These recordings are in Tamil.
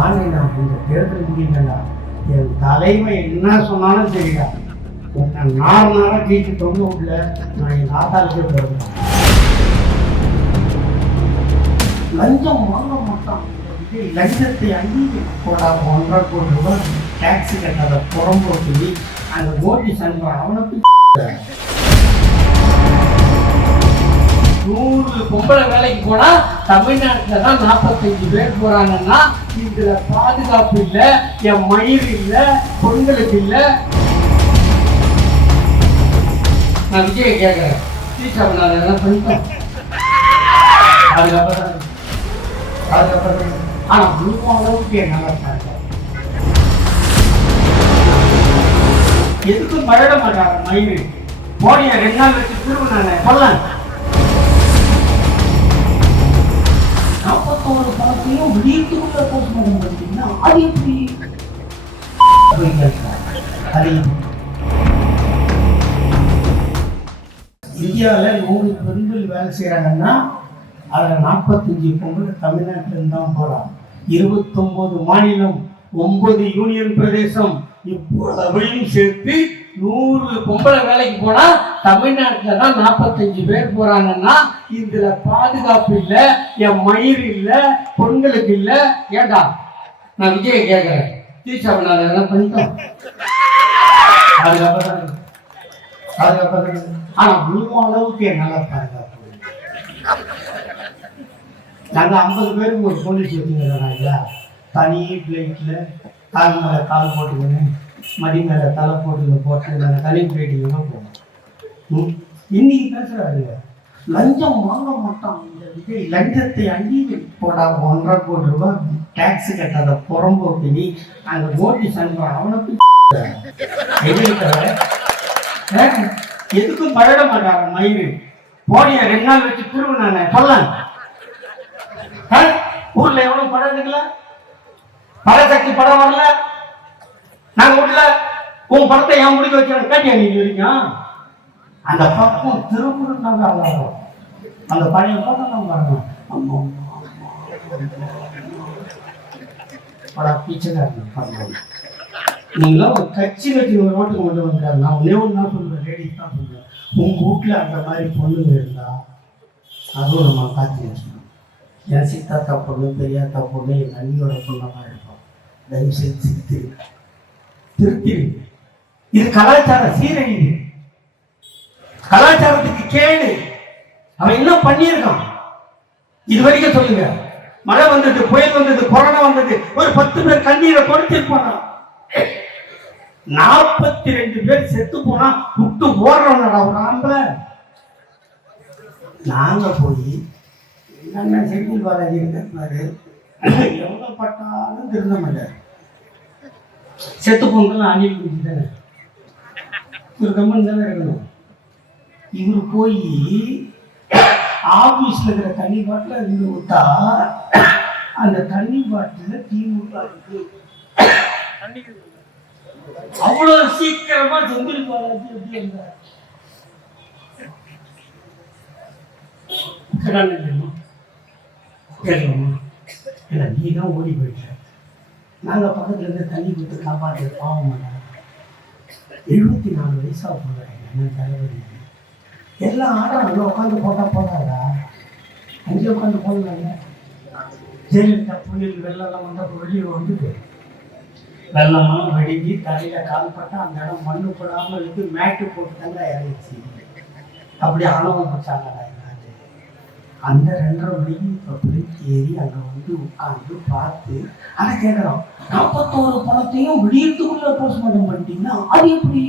வாங்கினா இந்த தேர்தல் முடியலடா, என் தலைமை என்ன சொன்னாலும் சரிடா, உன்னை நாராக கீழ்ச்சி தொங்க உள்ள நான் என் ஆத்தாளுக்கே போகிறேன். லஞ்சம் வாங்க மாட்டான், லஞ்சத்தை அங்கி போடா 1.5 கோடி ரூபாய் டாக்ஸி கட்டாத புறம்போட்டி அந்த நோட்டீஸ் அனுப்புறான். அவனுக்கு 100 பொம்பளை வேலைக்கு போனா தமிழ்நாட்டுல தான் 45 பேர் போறாங்கன்னா இதுல பாதுகாப்பு இல்லை, என் மயிர் இல்லை, பொண்களுக்கு இல்லை. நான் விஜயை கேட்கிறேன், டீச்சர் எல்லாம் பண்ணிட்டோம். அதுக்கப்புறம் ஆனா முழுக்க அளவுக்கு நல்லா இருக்காங்க. எதுக்கும் பழக மாட்டாங்க மயிறு. மோடியை 2 நாள் வச்சு திரும்பினாங்க சொல்லலாம். 41 பணத்தையும் வீட்டுக்குள்ள போஸ்ட்மார்ட்டம் பண்ணிட்டீங்கன்னா அது எப்படி? இந்தியாவில் 100 பெண்கள் வேலை செய்யறாங்கன்னா அதில் 45 பொங்கல் தமிழ்நாட்டிலிருந்து தான் போறான். 29 மாநிலம், 9 யூனியன் பிரதேசம், இப்படியும் சேர்த்து 100 பொம்பளை வேலைக்கு போனா தமிழ்நாட்டில் தான் 45 பேர் போறாங்கன்னா இதுல பாதுகாப்பு இல்லை, என் மயிர் இல்லை, பொண்களுக்கு இல்லை. ஏண்டா நான் விஜயை கேட்கிறேன், டீச்சர் எல்லாம் பண்ணிட்டோம். அதுக்கப்புறம் ஆனா முழு அளவுக்கு நல்லா பாதுகாப்பு. நாங்க 50 பேருக்கு ஒரு போலீஸ் வச்சுக்கிறோம். தனி பிளைட்ல கால் மேல கால் போட்டுக்கணும், மடி மேல தலை போட்டு நாங்கள் தனி பிளைட்டுக்கு போவோம். இன்னைக்கு பேசுறாரு லஞ்சம் வாங்க மாட்டான், இந்த விஜய் லஞ்சத்தை அங்கி போடா 1.5 கோடி ரூபாய் டாக்ஸி கட்டாத புறம்போட்டி அங்க நோட்டீஸ் அனுப்புறான். அவனுக்கு எதுக்கும் பழக மாட்டாங்க மயிறு. மோடியை 2 நாள் வச்சு திரும்பினாங்க சொல்லலாம். ஊர்ல எவ்வளவு படம் இருக்குல்ல, படசக்தி படம் வரல, நாங்க வீட்டுல உன் படத்தை என் முடிக்க வச்சு காட்டியா நீங்க வரைக்கும் அந்த பக்கம் திருக்குறள் அந்த பழைய படம் தான் வரணும். படம் பிச்சைக்காரன் நீங்களும் ஒரு கட்சி வச்சு ஒரு ஓட்டுக்கு கொண்டு வந்துட்டாரு. நான் ஒன்னே ஒன்று தான் சொல்றேன், லேடிஸ் தான் சொல்றேன், உங்க வீட்டுல அந்த மாதிரி பொண்ணுங்க இருந்தா அதுவும் நம்ம காத்து வச்சுக்கணும். என் சித்தாத்தா பொண்ணு, பெரியாத்தா பொண்ணு, என் அண்ணியோட பொண்ணெல்லாம் இருப்பான். தயவு செய்து திருத்திரு. இது கலாச்சார சீரழிவு, கலாச்சாரத்துக்கு கேடு. அவன் என்ன பண்ணியிருக்கான் இது வரைக்கும் சொல்லுங்க. மழை வந்தது, புயல் வந்தது, கொரோனா வந்தது, ஒரு 10 பேர் கண்ணீரை கொடுத்திருப்பானா? 42 பேர் செத்து போனா விட்டு ஓடுறோம்டா ஒரு ஆம்பளை. நாங்க போய் என்னென்ன செந்தில் பாலாஜி இருக்காரு, எவ்வளவு பட்டாலும் திருந்த மாட்டார். செத்து போனதெல்லாம் அணில் குடிச்சு தானே ஒரு கம்மன் தானே இருக்கணும். இவரு போய் ஆபீஸ்ல இருக்கிற தண்ணி பாட்டில இருந்து விட்டா அந்த தண்ணி பாட்டில திமுக இருக்கு. அவ்வளவு சீக்கிரமா செந்தில் பாலாஜி எப்படி இருந்தார்? நீ தான் ஓடி போயிட்ட, நாங்க பக்கத்துல இருந்து தண்ணி கொடுத்து காப்பாற்ற பாவம் மாட்டாங்க. 74 வயசா போடுறாங்க என்ன தலைவலி. எல்லாம் ஆடம் அங்கே உட்காந்து போட்டா போதாதா? அங்கே உட்காந்து போடலாங்க. ஜெயலலிதா புயல் வெள்ளம் வந்தப்போ வெளியே வந்துட்டு வெள்ளமெல்லாம் வெடிஞ்சு தலையில கால் பட்டா அந்த இடம் மண்ணு போடாமல் இருக்கு, மேட்டு போட்டு தாங்க இறங்கிச்சு. அப்படி ஆணவம் வச்சாங்க. அந்த 2:30 மணிக்கு அப்படி ஏறி அங்கே வந்து உட்காந்து பார்த்து அதை கேட்குறோம். 41 பணத்தையும் விடியத்துக்குள்ள போஸ்ட்மார்ட்டம் பண்ணிட்டீங்கன்னா அது எப்படி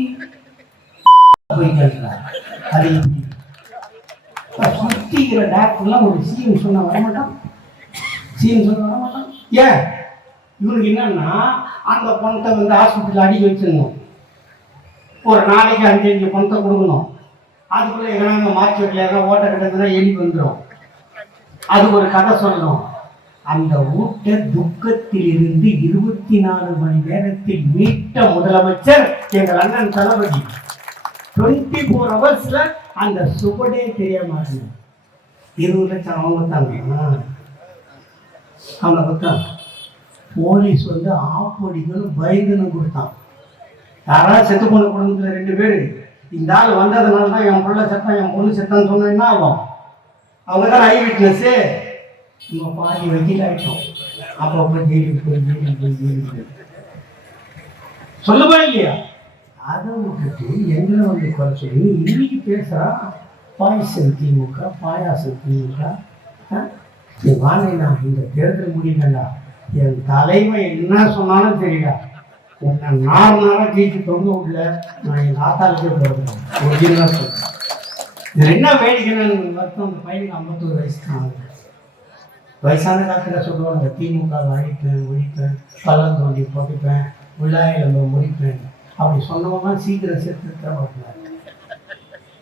போய் கேட்கிறார். அது எப்படி சுத்திக்கிற டாக்டர்லாம் ஒரு சீன் சொன்ன வரமாட்டான், சீன் சொன்ன வரமாட்டான். ஏன் இவனுக்கு என்னன்னா அந்த பணத்தை வந்து ஹாஸ்பிட்டல் அடிக்க வச்சிடணும், ஒரு நாளைக்கு 5 பணத்தை கொடுக்கணும். அதுக்குள்ள எங்கன்னா மாற்றி வைக்கல, ஓட்ட கிடக்குன்னா எலி வந்துடும். அது ஒரு கதை சொல்லணும். அந்த ஊட்ட துக்கத்தில் இருந்து 24 மணி நேரத்தில் மீட்ட முதலமைச்சர் எங்கள் அண்ணன் தளபதி. 24 ஹவர்ஸ்ல அந்த சுவடே தெரிய மாட்டேங்குது. 20 லட்சம் அவங்க தாங்க, அவங்க பக்கம் போலீஸ் வந்து ஆப்படிக்கணும் பயந்துன்னு கொடுத்தான். யாராவது செத்து போன குடும்பத்தில் 2 பேர் இந்த ஆள் வந்ததுனால தான் என் பிள்ளை செத்தான் என் பொண்ணு செத்தான்னு சொன்னா என்ன ஆகும்? அவங்க தான் ஐ விட்னஸ்ஸு. நம்ம பாதி வக்கீல் ஆகிட்டோம். அப்போ ஜெயிலுக்கு போய் சொல்லுவா இல்லையா? அதை விட்டுட்டு எங்களை வந்து குறை சொல்லி இன்னைக்கு பேசுகிறா பாயசம் திமுக பாயாசம் திமுக. வாங்கினா இந்த தேர்தல் முடியலடா, என் தலைவன் என்ன சொன்னாலும் தெரியல, உன்னை 4 நாளாக ஜெயிச்சு தொங்க விடல, நான் எங்கள் ஆத்தாளுக்கே போகிறேன் ஒரிஜினலாக சொல்கிறேன். இது என்ன வேடிக்கைன்னு வருத்தம். அந்த பையனுக்கு 51 வயசு தான். வயசான காலத்தில் சொல்லுவாங்க திமுக அழிப்பேன் ஒழிப்பேன் பள்ளம் தோண்டி போட்டுப்பேன் விழாயில் முடிப்பேன் அப்படி சொன்னவங்க சீக்கிரம் சேர்த்து வரல.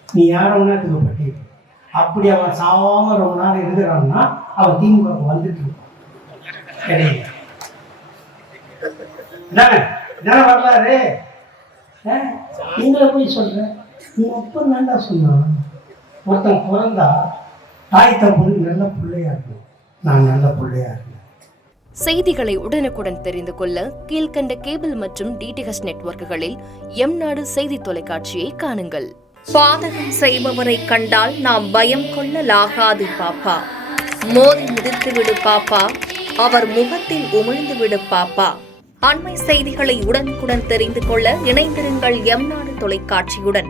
நீ யாரை ஒன்றாத்துக்கு பட்டி அப்படி அவன் சாவாமல் ரொம்ப நாள் இருக்கிறான்னா அவன் திமுக வந்துட்டு இருப்பான். கிடையாது தானே வரலாறு. எங்களை போய் சொல்கிறேன், நீ அப்போ நல்லா சொன்னான். ஒருத்தன் பிறந்தா தாய் தப்புன்னு நல்ல பிள்ளையா இருக்கும். நான் நல்ல பிள்ளையா இருக்கேன். செய்திகளை உடனுக்குடன் தெரிந்து கொள்ள கீழ்கண்ட கேபிள் மற்றும் டிடிஹெச் நெட்வொர்க்குகளில் எம்நாடு செய்தி தொலைக்காட்சியை காணுங்கள். பாதகம் செய்பவரை கண்டால் நாம் பயம் கொள்ளலாகாது பாப்பா. மோதி மிதித்து விடு பாப்பா, அவர் முகத்தில் உமிழ்ந்து விடு பாப்பா. அண்மை செய்திகளை உடனுக்குடன் தெரிந்து கொள்ள இணைந்திருங்கள் எம்நாடு தொலைக்காட்சியுடன்.